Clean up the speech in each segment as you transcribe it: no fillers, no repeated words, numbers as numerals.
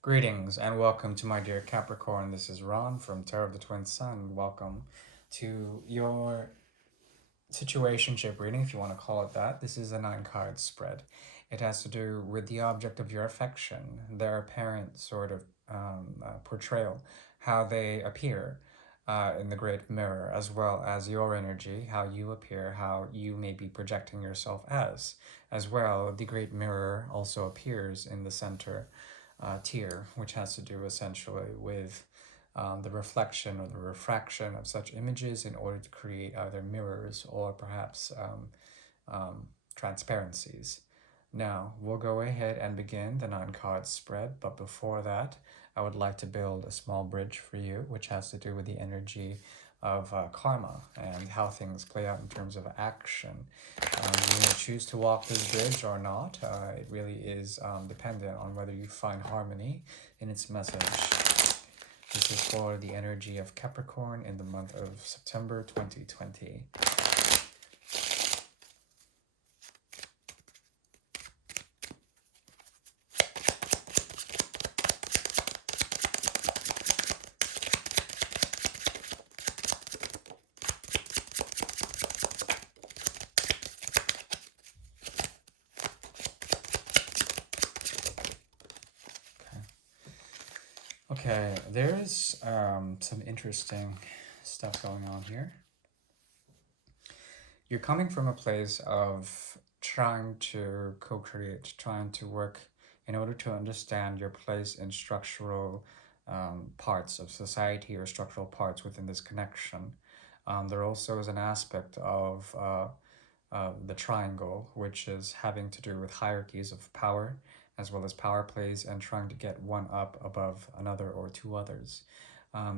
Greetings and welcome to my dear Capricorn. This is Ron from Tarot of the Twin Sun. Welcome to your situationship reading, if you want to call it that. This is a 9 card spread. It has to do with the object of your affection, their apparent sort of portrayal, how they appear in the great mirror, as well as your energy, how you appear, how you may be projecting yourself as well. The great mirror also appears in the center tier, which has to do essentially with the reflection or the refraction of such images in order to create either mirrors or perhaps transparencies. Now, we'll go ahead and begin the 9 card spread, but before that, I would like to build a small bridge for you, which has to do with the energy of karma and how things play out in terms of action. You may choose to walk this bridge or not. It really is dependent on whether you find harmony in its message. This is for the energy of Capricorn in the month of September 2020. Okay, there's some interesting stuff going on here. You're coming from a place of trying to co-create, trying to work in order to understand your place in structural parts of society or structural parts within this connection. There also is an aspect of the triangle, which is having to do with hierarchies of power, as well as power plays and trying to get one up above another or two others.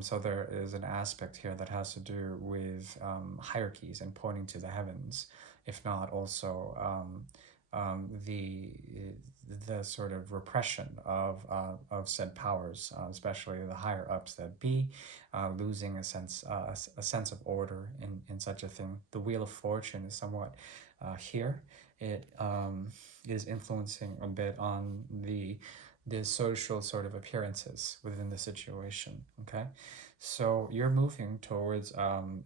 So there is an aspect here that has to do with hierarchies and pointing to the heavens, if not also the sort of repression of said powers, especially the higher ups that be, losing a sense of order in such a thing. The Wheel of Fortune is somewhat here. It is influencing a bit on the social sort of appearances within the situation. Okay, so you're moving towards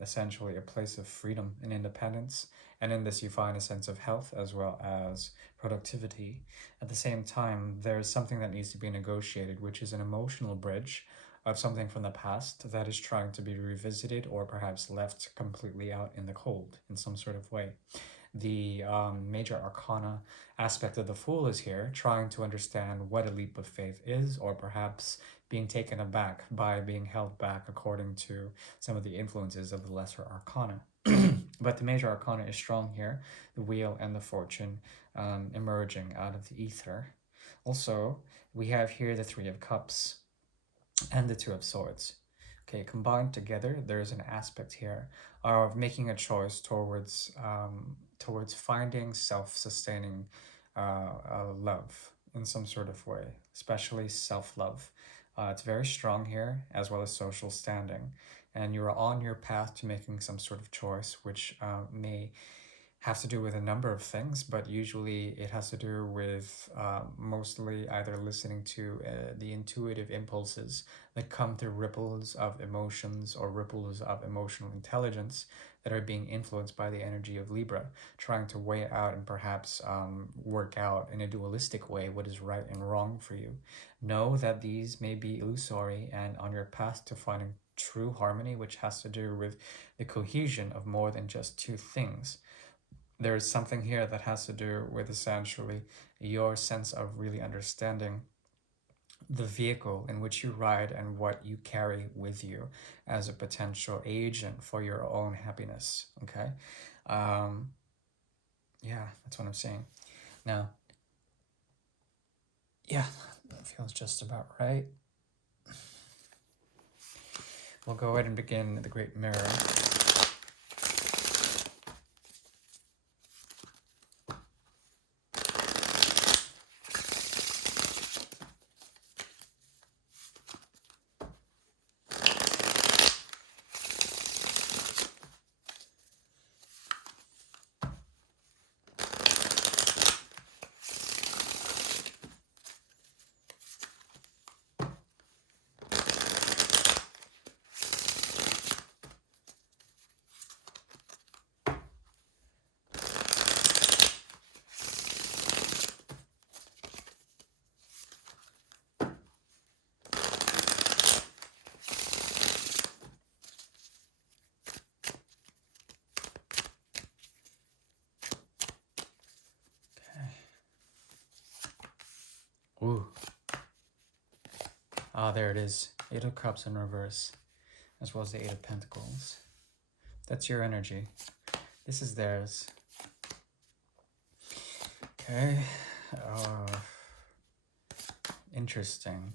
essentially a place of freedom and independence, and in this you find a sense of health as well as productivity. At the same time, there's something that needs to be negotiated, which is an emotional bridge of something from the past that is trying to be revisited or perhaps left completely out in the cold in some sort of way. The major arcana aspect of the Fool is here, trying to understand what a leap of faith is, or perhaps being taken aback by being held back according to some of the influences of the lesser arcana. But the major arcana is strong here, the Wheel and the Fortune emerging out of the ether. Also, we have here the Three of Cups and the Two of Swords. Okay, combined together, there's an aspect here of making a choice towards finding self-sustaining love in some sort of way, especially self-love. It's very strong here, as well as social standing, and you're on your path to making some sort of choice, which may have to do with a number of things, but usually it has to do with mostly either listening to the intuitive impulses that come through ripples of emotions or ripples of emotional intelligence that are being influenced by the energy of Libra, trying to weigh out and perhaps work out in a dualistic way what is right and wrong for you. Know that these may be illusory, and on your path to finding true harmony, which has to do with the cohesion of more than just two things, there is something here that has to do with essentially your sense of really understanding the vehicle in which you ride and what you carry with you as a potential agent for your own happiness. Okay, yeah, that's what I'm saying. Now, yeah, that feels just about right. We'll go ahead and begin the Great Mirror. Ooh. Ah, there it is. Eight of Cups in reverse, as well as the Eight of Pentacles. That's your energy. This is theirs. Okay. Interesting.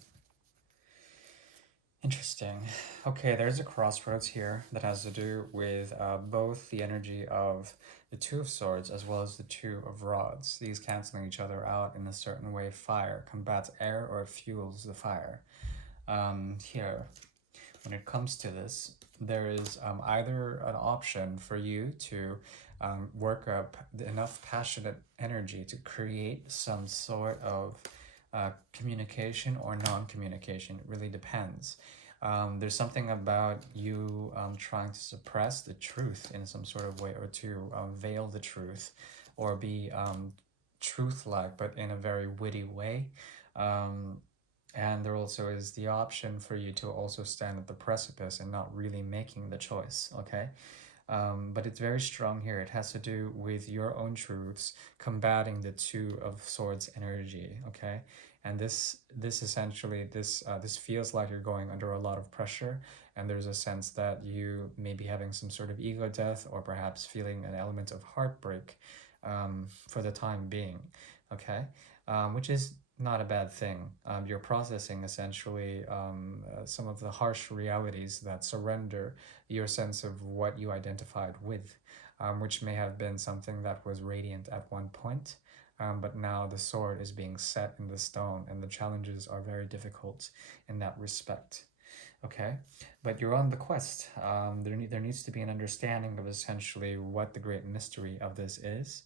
Interesting. Okay, there's a crossroads here that has to do with both the energy of the Two of Swords as well as the Two of Rods. These canceling each other out in a certain way. Fire combats air or it fuels the fire. Here, when it comes to this, there is either an option for you to work up enough passionate energy to create some sort of communication or non-communication. It really depends. There's something about you trying to suppress the truth in some sort of way, or to veil the truth, or be truth-like, but in a very witty way. And there also is the option for you to also stand at the precipice and not really making the choice, okay? But it's very strong here. It has to do with your own truths combating the Two of Swords energy, okay? And this essentially, this feels like you're going under a lot of pressure, and there's a sense that you may be having some sort of ego death, or perhaps feeling an element of heartbreak for the time being, okay? Which is not a bad thing. You're processing essentially some of the harsh realities that surrender your sense of what you identified with, which may have been something that was radiant at one point, but now the sword is being set in the stone, and the challenges are very difficult in that respect. Okay, but you're on the quest. There needs to be an understanding of essentially what the great mystery of this is.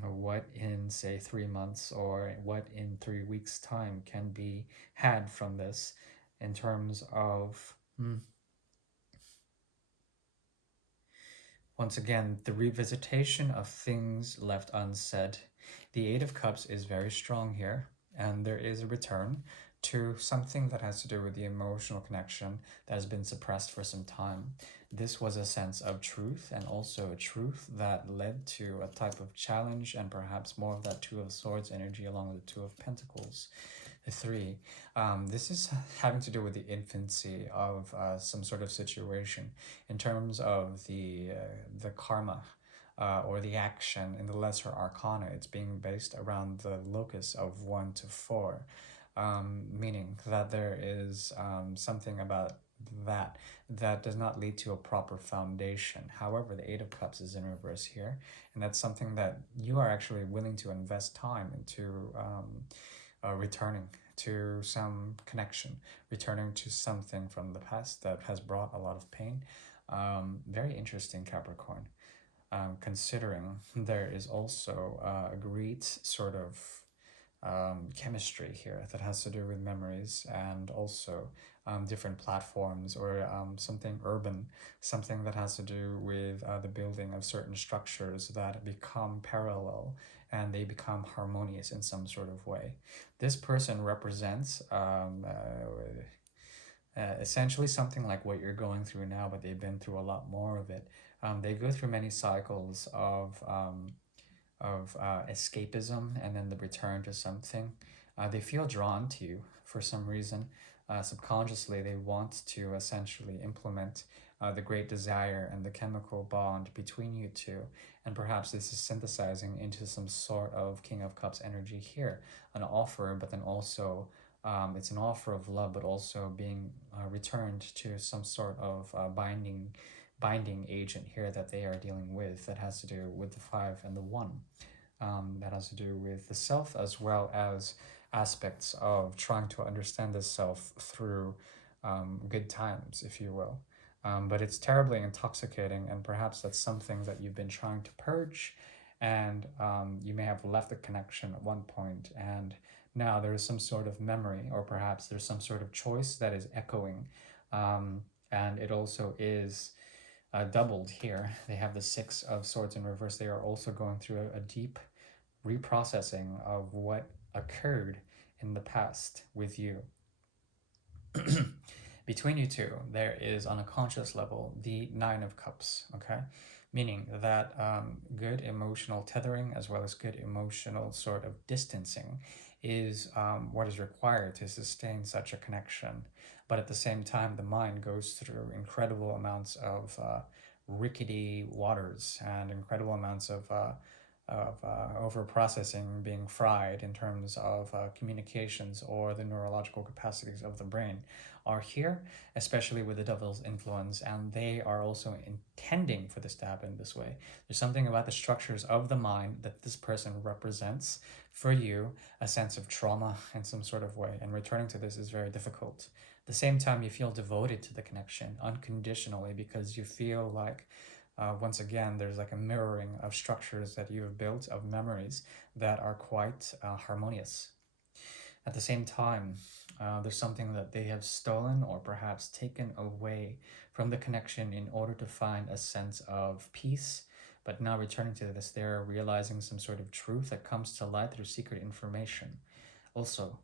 What in, say, 3 months, or what in 3 weeks' time can be had from this in terms of, once again, the revisitation of things left unsaid. The Eight of Cups is very strong here, and there is a return to something that has to do with the emotional connection that has been suppressed for some time. This was a sense of truth, and also a truth that led to a type of challenge, and perhaps more of that Two of Swords energy along with the Two of Pentacles. The Three. This is having to do with the infancy of some sort of situation in terms of the karma or the action in the Lesser Arcana. It's being based around the locus of 1 to 4, meaning that there is something about that does not lead to a proper foundation. However, the Eight of Cups is in reverse here, and that's something that you are actually willing to invest time into returning to some connection, returning to something from the past that has brought a lot of pain. Very interesting, Capricorn. Considering there is also a great sort of chemistry here that has to do with memories, and also different platforms, or something urban, something that has to do with the building of certain structures that become parallel and they become harmonious in some sort of way. This person represents essentially something like what you're going through now, but they've been through a lot more of it. They go through many cycles of escapism, and then the return to something. They feel drawn to you for some reason. Subconsciously, they want to essentially implement the great desire and the chemical bond between you two. And perhaps this is synthesizing into some sort of King of Cups energy here. An offer, but then also it's an offer of love, but also being returned to some sort of binding agent here that they are dealing with, that has to do with the 5 and the 1. That has to do with the self, as well as aspects of trying to understand the self through good times, if you will. But it's terribly intoxicating, and perhaps that's something that you've been trying to purge, and you may have left the connection at one point, and now there is some sort of memory, or perhaps there's some sort of choice that is echoing, and it also is doubled here. They have the Six of Swords in reverse. They are also going through a deep reprocessing of what occurred in the past with you. Between you two, there is, on a conscious level, the Nine of Cups, okay? Meaning that good emotional tethering, as well as good emotional sort of distancing, is what is required to sustain such a connection. But at the same time, the mind goes through incredible amounts of rickety waters and incredible amounts of over processing being fried in terms of communications or the neurological capacities of the brain are here, especially with the devil's influence, and they are also intending for this to happen this way. There's something about the structures of the mind that this person represents for you, a sense of trauma in some sort of way, and returning to this is very difficult. At the same time, you feel devoted to the connection unconditionally because you feel like once again, there's like a mirroring of structures that you have built of memories that are quite harmonious. At the same time, there's something that they have stolen or perhaps taken away from the connection in order to find a sense of peace. But now returning to this, they're realizing some sort of truth that comes to light through secret information. Also,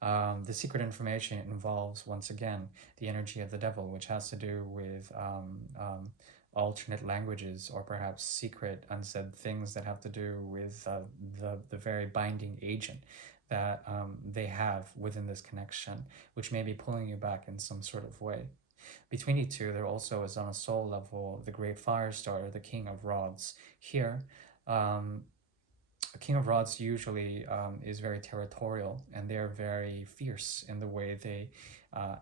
the secret information involves, once again, the energy of the devil, which has to do with alternate languages or perhaps secret unsaid things that have to do with the very binding agent that they have within this connection, which may be pulling you back in some sort of way. Between you two, there also is on a soul level the great fire starter, the King of Rods. Here, um, a King of Rods usually is very territorial and they're very fierce in the way they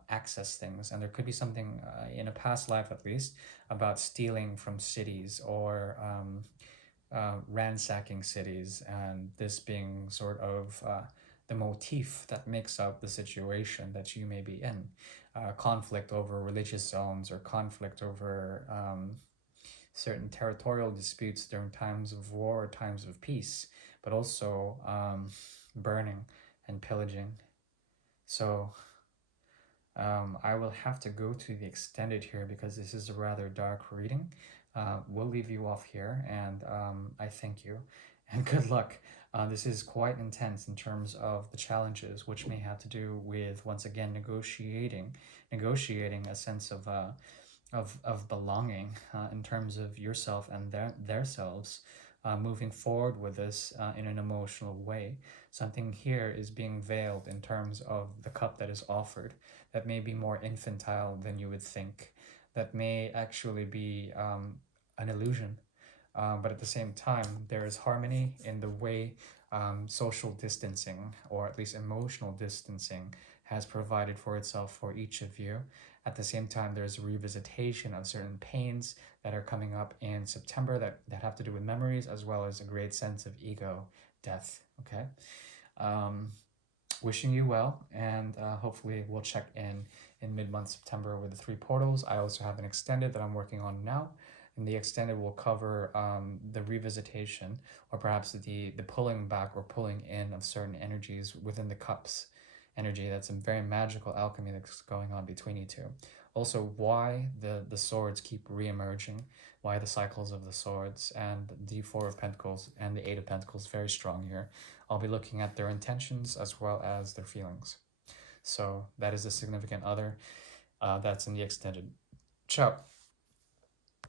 access things. And there could be something in a past life, at least, about stealing from cities or ransacking cities, and this being sort of the motif that makes up the situation that you may be in. Conflict over religious zones or conflict over certain territorial disputes during times of war or times of peace, but also burning and pillaging. So I will have to go to the extended here because this is a rather dark reading. We'll leave you off here, and I thank you and good luck. This is quite intense in terms of the challenges, which may have to do with once again negotiating a sense of belonging in terms of yourself and their selves, moving forward with this in an emotional way. Something here is being veiled in terms of the cup that is offered that may be more infantile than you would think, that may actually be an illusion. But at the same time, there is harmony in the way social distancing, or at least emotional distancing, has provided for itself for each of you. At the same time, there's a revisitation of certain pains that are coming up in September that have to do with memories, as well as a great sense of ego death. Okay. Um, Wishing you well, and hopefully we'll check in mid-month September with the three portals. I also have an extended that I'm working on now, and the extended will cover the revisitation or perhaps the pulling back or pulling in of certain energies within the cups energy. That's a very magical alchemy that's going on between you two. Also, why the swords keep re-emerging, why the cycles of the swords, and the Four of Pentacles and the Eight of Pentacles very strong here. I'll be looking at their intentions as well as their feelings. So that is a significant other that's in the extended. Ciao.